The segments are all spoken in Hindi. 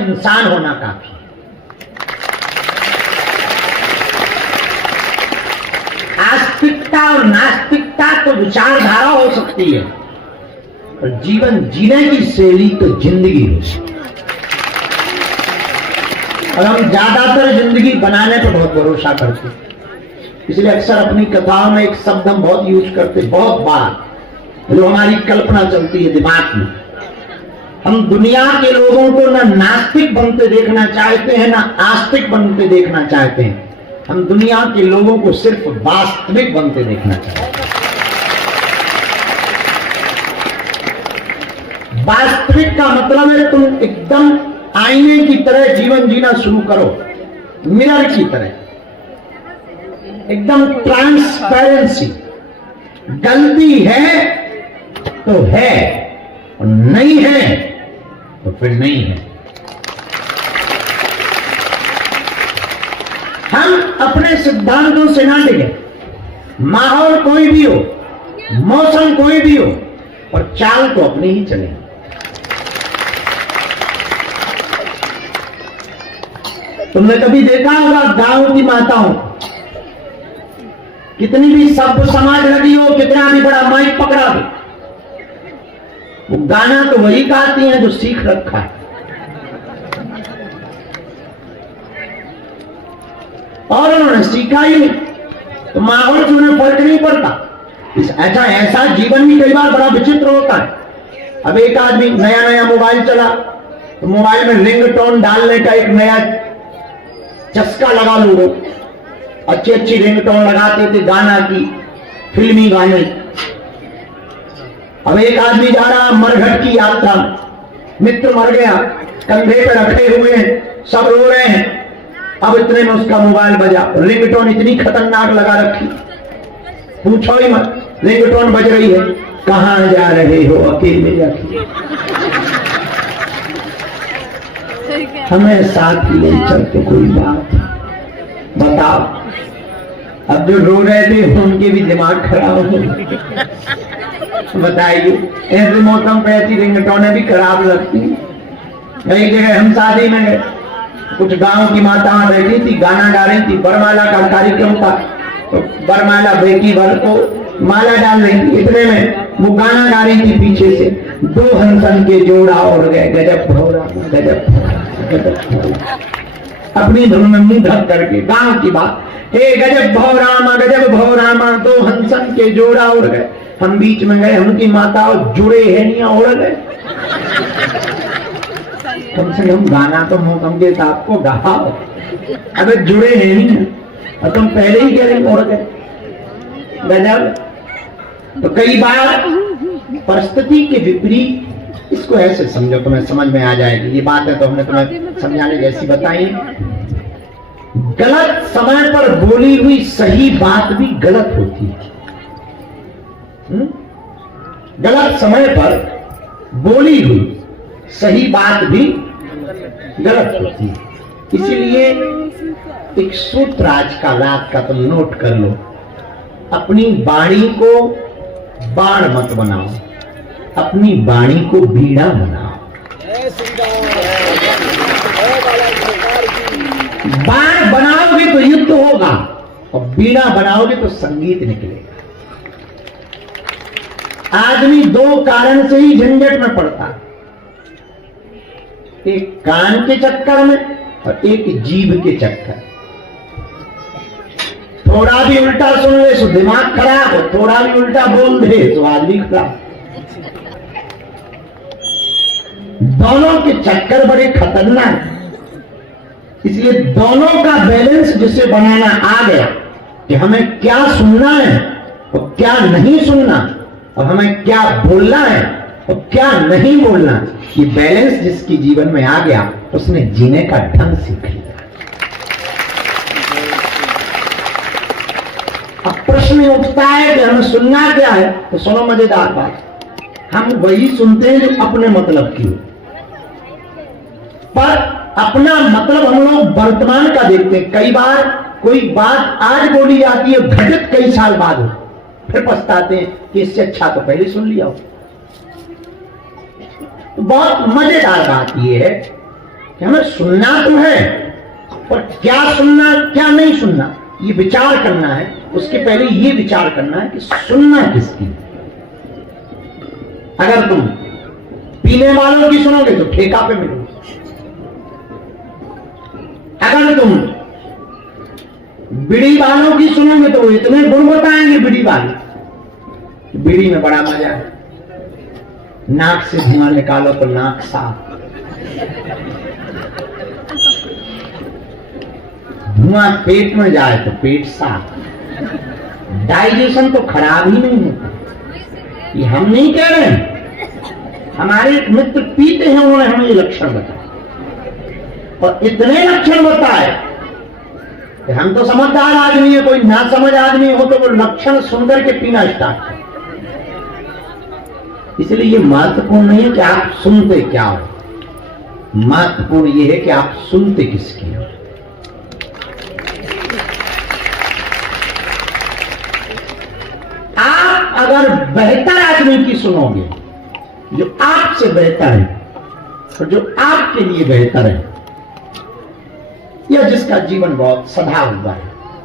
इंसान होना काफी है। आस्तिकता और नास्तिकता तो विचारधारा हो सकती है, और जीवन जीने की शैली तो जिंदगी है। और हम ज्यादातर जिंदगी बनाने पर बहुत भरोसा करते हैं, इसलिए अक्सर अपनी कथाओं में एक शब्द हम बहुत यूज करते, बहुत बार, जो हमारी कल्पना चलती है दिमाग में। हम दुनिया के लोगों को ना नास्तिक बनते देखना चाहते हैं, ना आस्तिक बनते देखना चाहते हैं। हम दुनिया के लोगों को सिर्फ वास्तविक बनते देखना चाहते हैं। वास्तविक का मतलब है तुम एकदम आईने की तरह जीवन जीना शुरू करो, मिरर की तरह, एकदम ट्रांसपेरेंसी। गलती है तो है, और नहीं है तो फिर नहीं है। हम अपने सिद्धांतों से ना डिगे, माहौल कोई भी हो, मौसम कोई भी हो, और चाल तो अपनी ही चले। तुमने कभी देखा होगा गांव की माताओं, कितनी भी सभ्य समाज लगी हो, कितना भी बड़ा माइक पकड़ा हो, वो गाना तो वही गाती हैं जो सीख रखा है। और उन्होंने सीखा ही नहीं, तो माहौल से उन्हें फर्क नहीं पड़ता। ऐसा जीवन भी कई बार बड़ा विचित्र होता है। अब एक आदमी नया नया मोबाइल चला, तो मोबाइल में रिंगटोन डालने का एक नया चस्का लगा लो। अच्छी अच्छी रिंगटोन लगाते थे गाना की, फिल्मी गाने। अब एक आदमी जा रहा मरघट की यात्रा, मित्र मर गया, कंधे पे रखे हुए हैं, सब रो रहे हैं। अब इतने में उसका मोबाइल बजा, रिंगटोन इतनी खतरनाक लगा रखी, पूछो ही मत। रिंगटोन बज रही है, कहां जा रहे हो अकेले जाके, हमें साथ ले चलते कोई बात। बताओ, अब जो रो रहे थे उनके भी दिमाग खराब हो। बताइए, ऐसे मौसम पे ऐसी रिंगटोनें भी खराब लगती। कई जगह हम शादी में गए, कुछ गांव की माताएं बैठी थी, गाना गा रही थी, बरमाला का कार्यक्रम था, तो बरमाला बेटी वर को माला डाल रही थी। इतने में वो गाना गा रही थी, पीछे से दो हंसन के जोड़ा और गए, गजब भौरा गजब गजब। अपनी धुन में मुंह ढक करके गांव की बात, हे गजब भौरामा गजब भौरामा, दो हंसन के जोड़ा उड़ गए। हम बीच में गए, उनकी माताओं जुड़े है नहीं उड़ गए। कम से कम गाना तो मौसम के साथ को गाओ, अगर जुड़े हैं नहीं और तुम पहले ही कह रहे उड़ गए, गजब। तो कई बार परिस्थिति के विपरीत, इसको ऐसे समझो, तुम्हें समझ में आ जाएगी ये बात है, तो हमने तुम्हें समझाने जैसी बताई। गलत समय पर बोली हुई सही बात भी गलत होती है। गलत समय पर बोली हुई सही बात भी गलत होती है। इसीलिए एक सूत्र आज का रात का तुम नोट कर लो, अपनी वाणी को बाण मत बनाओ, अपनी वाणी को बीड़ा बनाओ। बाण बनाओगे तो युद्ध होगा, और बीड़ा बनाओगे तो संगीत निकलेगा। आदमी दो कारण से ही झंझट में पड़ता है, एक कान के चक्कर में और एक जीभ के चक्कर। थोड़ा भी उल्टा सुन ले तो दिमाग खराब हो, थोड़ा भी उल्टा बोल दे तो आदमी खराब। दोनों के चक्कर बड़े खतरनाक हैं। इसलिए दोनों का बैलेंस जिसे बनाना आ गया कि हमें क्या सुनना है और क्या नहीं सुनना, और हमें क्या बोलना है और क्या नहीं बोलना, ये बैलेंस जिसकी जीवन में आ गया उसने जीने का ढंग सीख लिया। अब प्रश्न उठता है कि हमें सुनना क्या है, तो सुनो मजेदार बात, हम वही सुनते हैं जो अपने मतलब की हो, पर अपना मतलब हम लोग वर्तमान का देखते हैं। कई बार कोई बात आज बोली जाती है, घटित कई साल बाद हो, फिर पछताते हैं कि इससे अच्छा तो पहले सुन लिया हो। तो बहुत मजेदार बात यह है कि हमें सुनना तो है, पर क्या सुनना क्या नहीं सुनना ये विचार करना है। उसके पहले ये विचार करना है कि सुनना किसकी। अगर तुम पीने वालों की सुनोगे तो ठेका पे मिलोगे, अगर तुम बीड़ी वालों की सुनोगे तो वो इतने गुण बताएंगे बीड़ी वाले, बीड़ी में बड़ा मजा है, नाक से धुआं निकालो तो नाक साफ, धुआं पेट में जाए तो पेट साफ, डाइजेशन तो खराब ही नहीं होता। ये हम नहीं कह रहे हैं, हमारे एक मित्र पीते हैं, उन्होंने हमें ये लक्षण बताए और इतने लक्षण बताए कि हम तो समझदार आदमी है, कोई ना समझ आदमी हो तो वो लक्षण सुनकर के पीना स्टार्ट कर। इसलिए ये महत्वपूर्ण नहीं है कि आप सुनते क्या हो, महत्वपूर्ण ये है कि आप सुनते किसकी हो। आप अगर बेहतर आदमी की सुनोगे जो आपसे बेहतर है और जो आपके लिए बेहतर है या जिसका जीवन बहुत सधा हुआ है,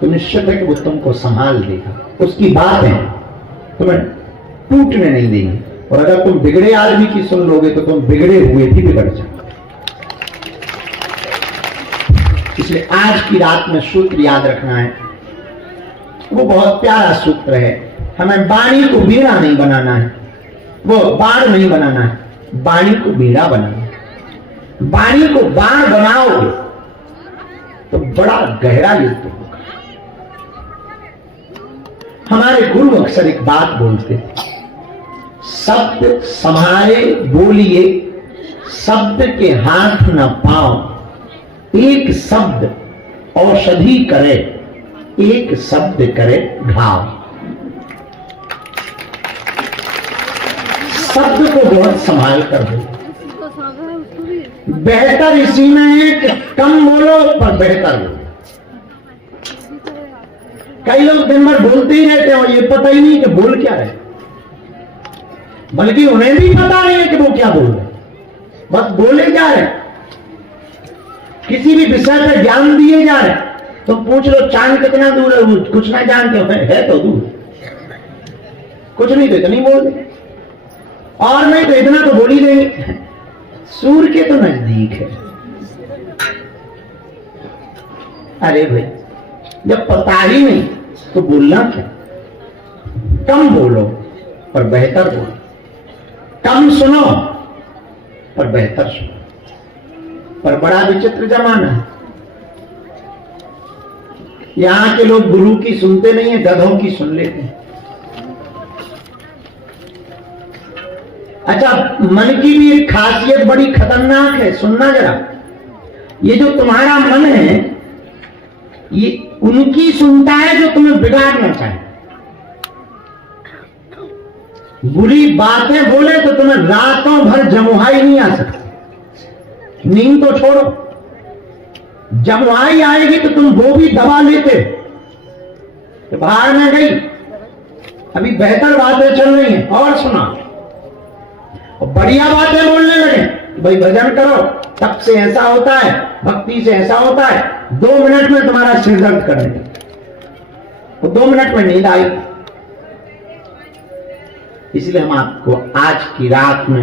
तो निश्चित है कि वो तुमको संभाल देगा, उसकी बातें तुम्हें टूटने नहीं देंगी। और अगर तुम बिगड़े आदमी की सुन लोगे तो तुम बिगड़े हुए भी बिगड़ जाओगे। इसलिए आज की रात में सूत्र याद रखना है, वो बहुत प्यारा सूत्र है। हमें वाणी को बीड़ा नहीं बनाना है, वो बाण नहीं बनाना है, वाणी को बीड़ा बनाना है। वाणी को बाण बनाओगे तो बड़ा गहरा युद्ध होगा। हमारे गुरु अक्सर एक बात बोलते थे, शब्द संभाले बोलिए, शब्द के हाथ न पाओ, एक शब्द औषधि करे, एक शब्द करे घाव। शब्द को बहुत संभाल कर दो। बेहतर इसी में है कि कम बोलो पर बेहतर बोलो। कई लोग दिन भर बोलते ही रहते हैं और ये पता ही नहीं कि बोल क्या रहे, बल्कि उन्हें भी पता नहीं है कि वो क्या बोल रहे, बस बोले जा रहे, किसी भी विषय पर ज्ञान दिए जा रहे। तुम पूछ लो चांद कितना दूर है, कुछ ना जानते हो, है तो दूर, कुछ नहीं तो इतनी बोल दे, और नहीं तो इतना तो बोल ही देंगे, सूर्य के तो नजदीक है। अरे भाई जब पता ही नहीं तो बोलना क्या। कम बोलो पर बेहतर बोलो, कम सुनो पर बेहतर सुनो। पर बड़ा विचित्र जमाना है, यहां के लोग गुरु की सुनते नहीं है, गधों की सुन लेते हैं। अच्छा, मन की भी एक खासियत बड़ी खतरनाक है, सुनना जरा। ये जो तुम्हारा मन है ये उनकी सुनता है जो तुम्हें बिगाड़ना चाहे। बुरी बातें बोले तो तुम्हें रातों भर जमुहाई नहीं आ सकती, नींद तो छोड़ो, जमुहाई आएगी तो तुम वो भी दबा लेते तो बाहर में गई। अभी बेहतर बातें चल रही हैं और सुना, और बढ़िया बातें बोलने लगे, भाई भजन करो, तब से ऐसा होता है, भक्ति से ऐसा होता है, 2 मिनट में तुम्हारा सिर दर्द करने तो 2 मिनट में नींद आई। इसलिए हम आपको आज की रात में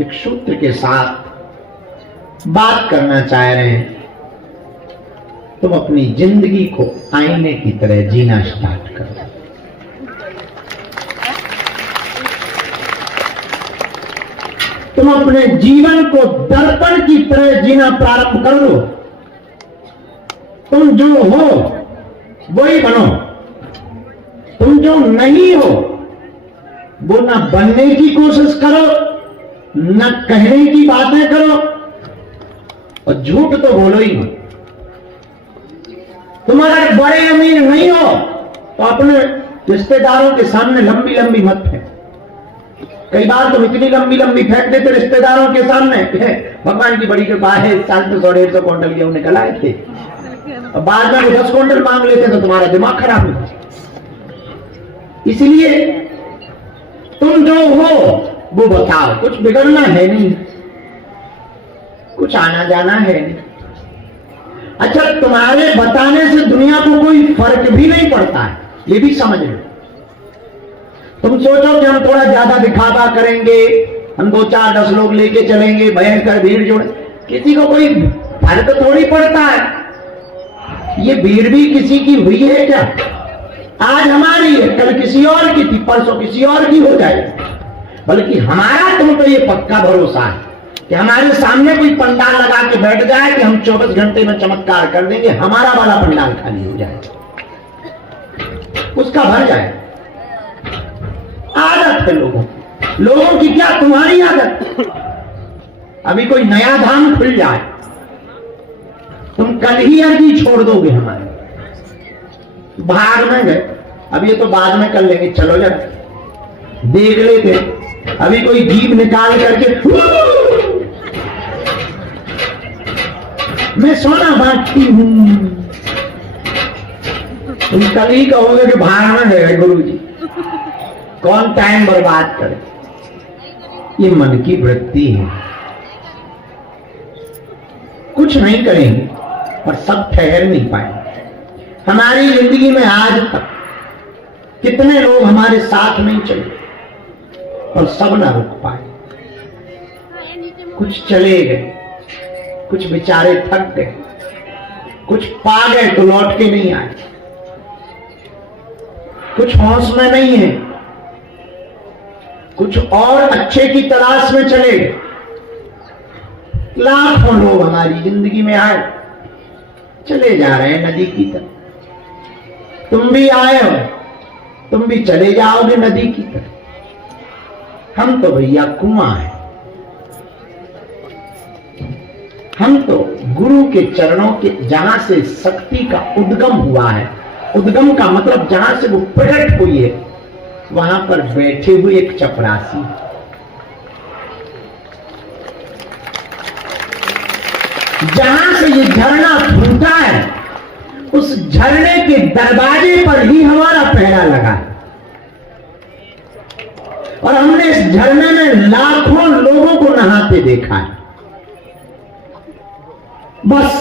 एक सूत्र के साथ बात करना चाह रहे हैं। तुम अपनी जिंदगी को आईने की तरह जीना स्टार्ट करो। तुम अपने जीवन को दर्पण की तरह जीना प्रारंभ कर दो। तुम जो हो वही बनो, तुम जो नहीं हो वो ना बनने की कोशिश करो, ना कहने की बातें करो, और झूठ तो बोलो ही मत। तुम अगर बड़े अमीर नहीं हो तो अपने रिश्तेदारों के सामने लंबी लंबी मत फेंक। कई बार तुम इतनी लंबी लंबी फेंक देते रिश्तेदारों के सामने, भगवान की बड़ी कृपा है, इस साल तो 150 क्विंटल गेहूं निकल आए थे, और बाद में 10 क्विंटल मांग लेते तो तुम्हारा दिमाग खराब हो। इसलिए तुम जो हो वो बताओ, कुछ बिगड़ना है नहीं, कुछ आना जाना है नहीं। अच्छा, तुम्हारे बताने से दुनिया को कोई फर्क भी नहीं पड़ता है, ये भी समझ लो। तुम सोचो कि हम थोड़ा ज्यादा दिखावा करेंगे, हम 2 4 10 लोग लेके चलेंगे, भयंकर भीड़ जोड़े, किसी को कोई फर्क थोड़ी पड़ता है। ये भीड़ भी किसी की हुई है क्या? आज हमारी है, कल किसी और की थी, परसों किसी और की हो जाएगी। बल्कि हमारा तुम पे ये पक्का भरोसा है कि हमारे सामने कोई पंडाल लगा के बैठ जाए कि हम 24 घंटे में चमत्कार कर देंगे, हमारा वाला पंडाल खाली हो जाए, उसका भर जाए। आदत है लोगों की, क्या तुम्हारी आदत? अभी कोई नया धाम खुल जाए, तुम कल ही अर्जी छोड़ दोगे हमारे, भाग में गए। अब ये तो बाद में कर लेंगे, चलो जरा देख लेते। अभी कोई जीभ निकाल करके मैं सोना बांटती हूं, तुम कल ही कहोगे कि भाग में गए गुरु जी, कौन टाइम बर्बाद करे। ये मन की वृत्ति है, कुछ नहीं करेंगे और सब ठहर नहीं पाएंगे। हमारी जिंदगी में आज तक कितने लोग हमारे साथ नहीं चले और सब ना रुक पाए। कुछ चले गए, कुछ बेचारे थक गए, कुछ पा गए तो लौट के नहीं आए, कुछ होश में नहीं है, कुछ और अच्छे की तलाश में चले गए। लाखों लोग हमारी जिंदगी में आए, चले जा रहे हैं नदी की तरफ। तुम भी आए हो, तुम भी चले जाओगे नदी की तरफ। हम तो भैया कुआं है, हम तो गुरु के चरणों के, जहां से शक्ति का उद्गम हुआ है, उद्गम का मतलब जहां से वो प्रकट हुई है, वहां पर बैठे हुए एक चपरासी। जहां से ये झरना फूटा है, उस झरने के दरवाजे पर ही हमारा पहरा लगा है और हमने इस झरने में लाखों लोगों को नहाते देखा है। बस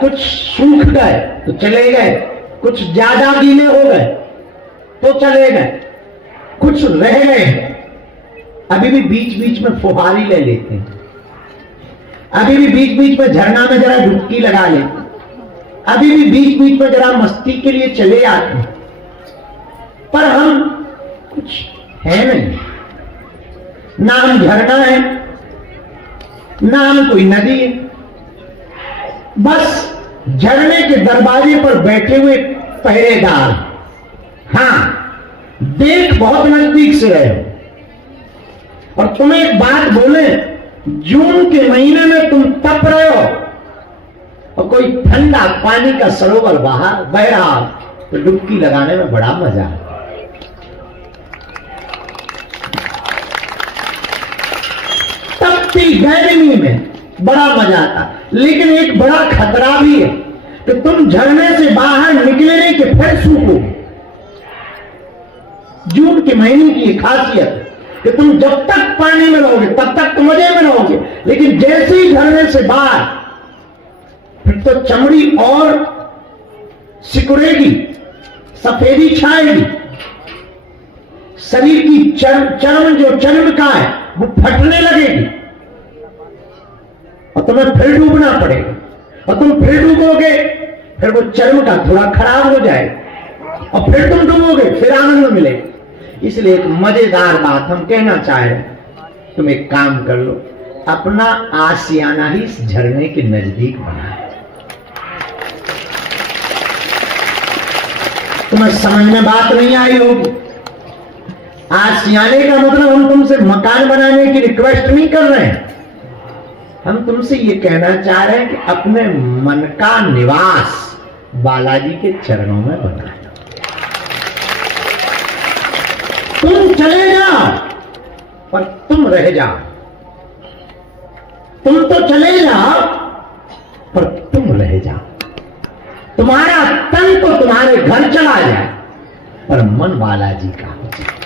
कुछ सूख गए तो चले गए, कुछ ज्यादा गीले हो गए तो चले गए, कुछ रह गए। अभी भी बीच बीच में फुहारी ले लेते हैं, अभी भी बीच बीच में झरना में जरा डुबकी लगा लेते हैं, अभी भी बीच बीच में जरा मस्ती के लिए चले आते हैं, पर हम कुछ है नहीं। ना हम झरना है, ना हम कोई नदी है, बस झरने के दरवाजे पर बैठे हुए पहरेदार। हां, देख बहुत नजदीक से रहे हो। और तुम्हें एक बात बोले, जून के महीने में तुम तप रहे हो और कोई ठंडा पानी का सरोवर बाहर बह रहा तो डुबकी लगाने में बड़ा मजा है। तपती गर्मी में बड़ा मजा आता, लेकिन एक बड़ा खतरा भी है कि तुम झरने से बाहर निकले नहीं कि फिर सूखो। जून के महीने की ये खासियत है कि तुम जब तक पानी में रहोगे तब तक तो मजे में रहोगे, लेकिन जैसे ही झरने से बाहर, फिर तो चमड़ी और सिकुड़ेगी, सफेदी छाएगी, शरीर की चर्म जो चर्म का है वो फटने लगेगी और तुम्हें फिर डूबना पड़ेगा। और तुम फिर डूबोगे, फिर वो चर्म का थोड़ा खराब हो जाएगा और फिर तुम डूबोगे, फिर आनंद मिलेगा। इसलिए एक मजेदार बात हम कहना चाह रहे हैं, तुम एक काम कर लो, अपना आशियाना ही इस झरने के नजदीक बनाए। तुम्हें समझ में बात नहीं आई होगी। आशियाने का मतलब हम तुमसे मकान बनाने की रिक्वेस्ट नहीं कर रहे हैं, हम तुमसे ये कहना चाह रहे हैं कि अपने मन का निवास बालाजी के चरणों में बनाए। तुम चले जाओ पर तुम रह जाओ, तुम तो चले जाओ पर तुम रह जाओ। तुम्हारा तन तो तुम्हारे घर चला जाए पर मन बालाजी का हो जाए।